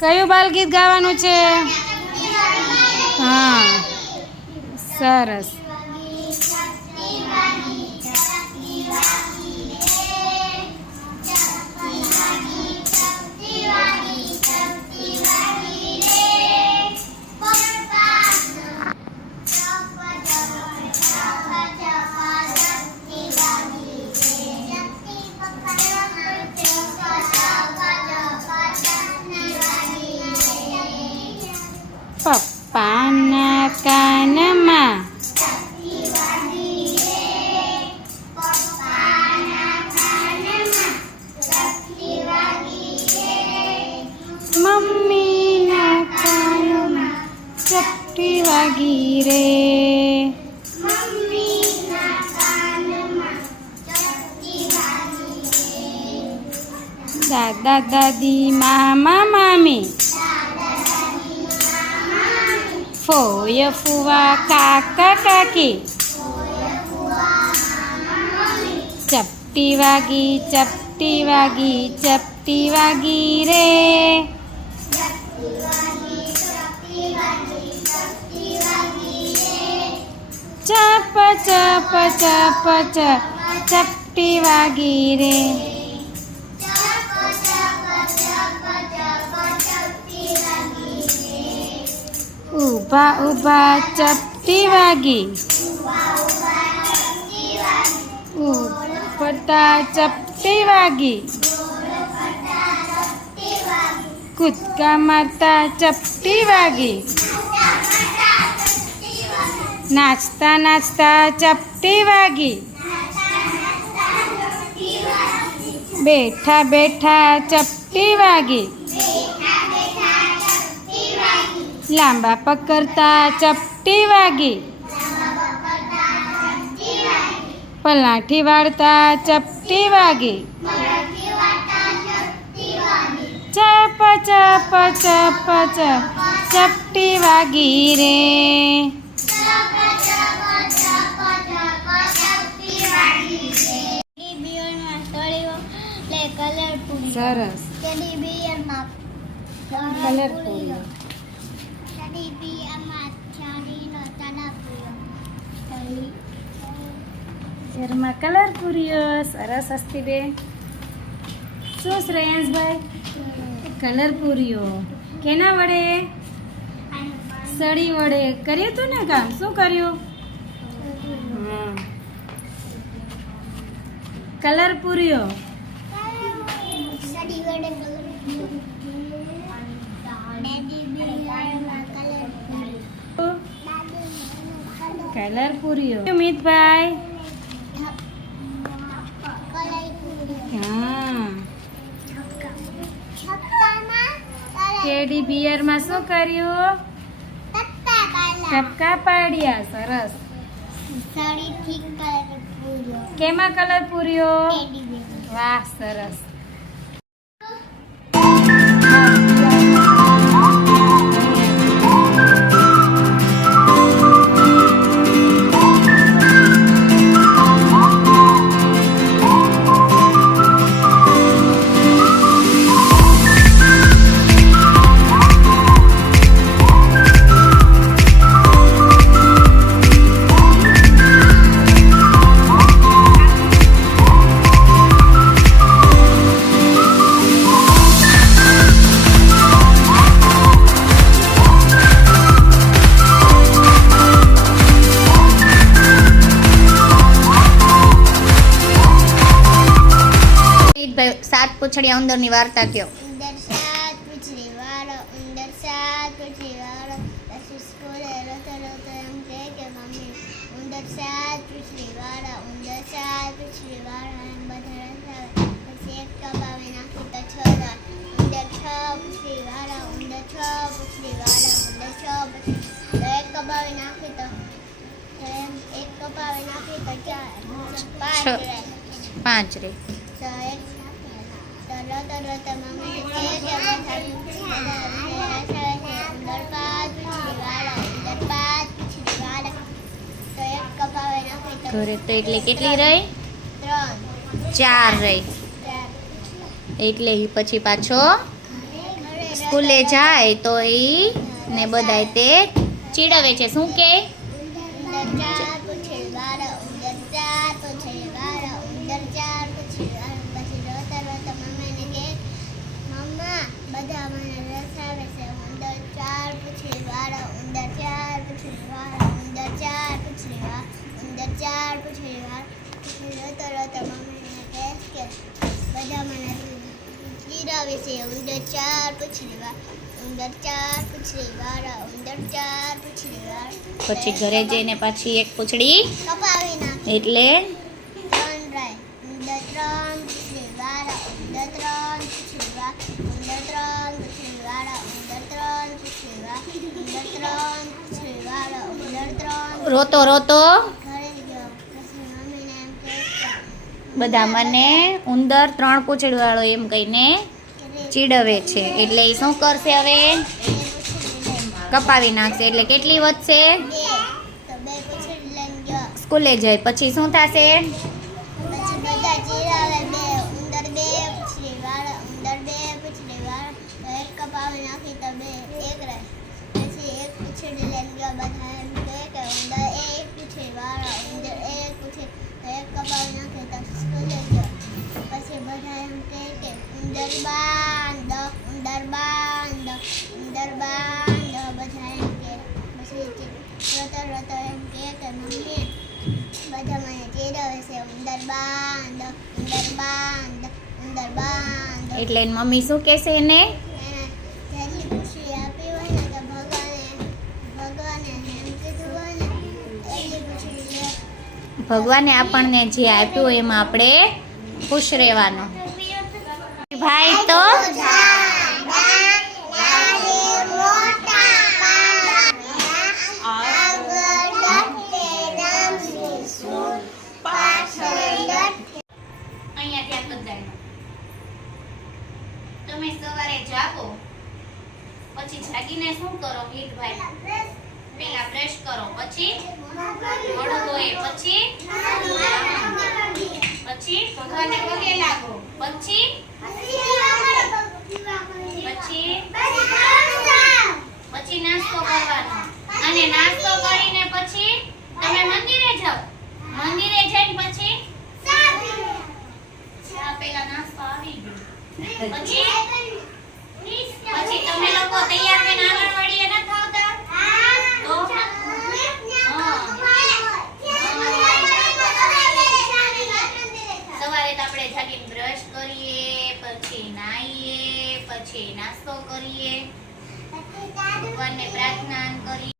કયું બાલગીત ગાવાનું છે? હા, સરસ. પપ્પાના કાનમાં મમ્મીના કાનમાં ચપટી વાગી રે. દાદા દાદી મામા મામી ફોય ફુવા કાકા કાકી ચપટી વાગી ચપટી વાગી ચપટી વાગી રે. ચપ ચપ ચપ ચપ ચપટી વાગી રે. ઊભા ઊભા ચપટી વાગી પડતા ચપટી વાગી કૂદકા મારતા ચપટી વાગી નાચતા નાચતા ચપટી વાગી બેઠા બેઠા ચપટી વાગી લાંબા પકડતા ચપટી વાગી પલાઠી વાળતા ચપટી વાગી ચપ ચપ ચપ ચપ ચપટી વાગી રે. સરસ. કલરફુલ. ઘરમાં કલર પૂર્યો. સરસ હસ્તીબેન. શું શ્રેયાંશભાઈ? કલર પૂર્યો કેના વડે? સળી વડે કર્યું હતું ને કામ? શું કર્યું? કલર પૂર્યો. કલર પૂર્યો. અમિતભાઈ? હા. ટેડી બિયરમાં શું કર્યું? ટપકા પાડ્યા. સરસ. કેમાં કલર પૂર્યો? વાહ, સરસ. સાત પૂછડિયા ઉંદરની વાર્તા કયો. ઉંદર સાત પૂછડી વાળો, ઉંદર સાત પૂછડી વાળો, પછી સ્કૂલે રોતો રોતો એમ કહે કે મમ્મી ઉંદર સાત પૂછડી વાળો, ઉંદર સાત પૂછડી વાળો એમ બધા રસાવે. પછી એક કપાવી નાખી તો છ થાય. ઉંદર છ પૂછડી વાળો, ઉંદર છ પૂછડી વાળો, ઉંદર છ પૂછડી તો એક કપાવી નાખી તો એક કપાવી નાખી તો પાંચ રે. ઘરે તો એટલે કેટલી રહી? 4 રહી. એટલે પછી પાછો સ્કૂલે જાય તો ઈ ને બધાય તે ચીડવે છે. શું કે ઉંદર ચાર પૂંછડી વાળો, ઉંદર ચાર પૂંછડી વાળો, ઉંદર ચાર પૂંછડી વાળો. પછી રોતા રોતા મમ્મીને કહે, મમ્મા બધા મને રસાવે છે. ઉંદર ચાર પૂંછડી વાળો, ઉંદર ચાર પૂંછડી વાળો, ઉંદર ચાર પૂંછડી વાળો, ઉંદર ચાર પૂંછડી વાળો. પછી રોતા રોતા મમ્મીને કહે કે બધા મને ચીડાવે છે. ઉંદર ચાર પૂંછડી વાળો, ઉંદર ચાર પૂંછડી વાળો, ઉંદર ચાર પૂંછડી વાળો. પછી ઘરે જઈને પાછી એક પૂંછડી કપાવી નાખે. એટલે ત્રણ રાય. ઉંદર ત્રણ પૂંછડી વાળો, ઉંદર ત્રણ પૂંછડી વાળો, ઉંદર ત્રણ પૂંછડી વાળો, ઉંદર ત્રણ પૂંછડી વાળો, ઉંદર ત્રણ પૂંછડી વાળો, ઉંદર ત્રણ. રોતો રોતો ઘરે ગયો. પછી મમ્મીને એમ કહે બધા મને ઉંદર 3 પૂંછડી વાળો એમ કહીને ચીડવે છે. એટલે એ શું કરશે હવે? કપાવી નાખશે. એટલે કેટલી વધશે? બે. તો બે પૂંછડી લઈને ગયો. સ્કૂલે જાય પછી શું થશે? પછી બધા ચીડાવે. બે ઉંદર બે પૂંછડી વાળો, ઉંદર બે પૂંછડી વાળો. તો એક કપાવી નાખી તો બે એક રહે. પછી એક પૂંછડી લઈને ગયો. બધા એમ કહે કે ઉંદર એક પૂંછડી વાળો, ઉંદર એક પૂંછડી. તો એક કપાવી નાખી તો સ્કૂલે ગયો. પછી બધા એમ કહે કે ઉંદર બાંધો, ઉંદર બાંધો, ઉંદર બાંધો. બધા એમ કહે. પછી રોતો રોતો એમ કહે કે મમ્મી બધા મને ચીડવે છે. ઉંદર બાંધો, ઉંદર બાંધો, ઉંદર બાંધો. એટલે એની મમ્મી શું કહેશે એને? એને જેટલી ખુશી આપી હોય ને તો ભગવાને એમ કીધું હોય ને એટલી ખુશી લે. ભગવાને આપણને જે આપ્યું હોય એમાં આપણે ખુશ રહેવાનું. ભાઈ તો અહીંયા ત્યાં બધાયનો. તમે સવારે જાગો પછી જાગીને શું કરો મીઠભાઈ? પેલા બ્રશ કરો, પછી મોઢું ધોઈ, પછી ભગવાનને પગે લાગો, પછી નાસ્તો કરવાનો. અને નાસ્તો કરીને પછી તમે મંદિરે જાઓ. મંદિરે જઈને પછી ચા પેલા નાસ્તો આવી ગયો. પછી તમે લોકો તૈયાર થઈને આંગણવાડીએ નથી આવતા? તો સવારે તો આપણે જાગીને બ્રશ કરીએ, પછી નાહીએ, પછી નાસ્તો કરીએ, ભગવાનને પ્રાર્થના કરીએ.